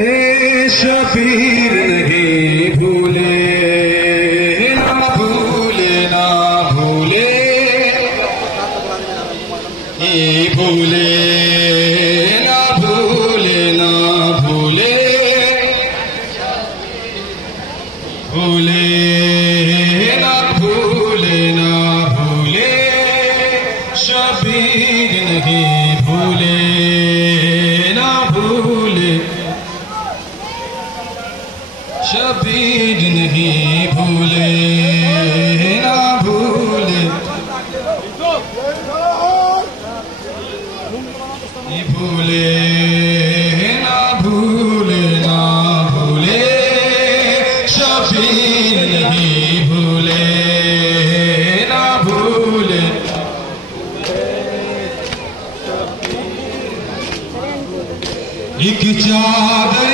ए शबीर नहीं भूले ना भूले ना भूले ये भूले ना भूले ना भूले भूले ना भूले ना भूले शबीर नहीं भूले ना भूले शबीर नहीं भूले ना भूले ये भूले ना भूले ना भूले शबीर नहीं भूले ना भूले एक चादर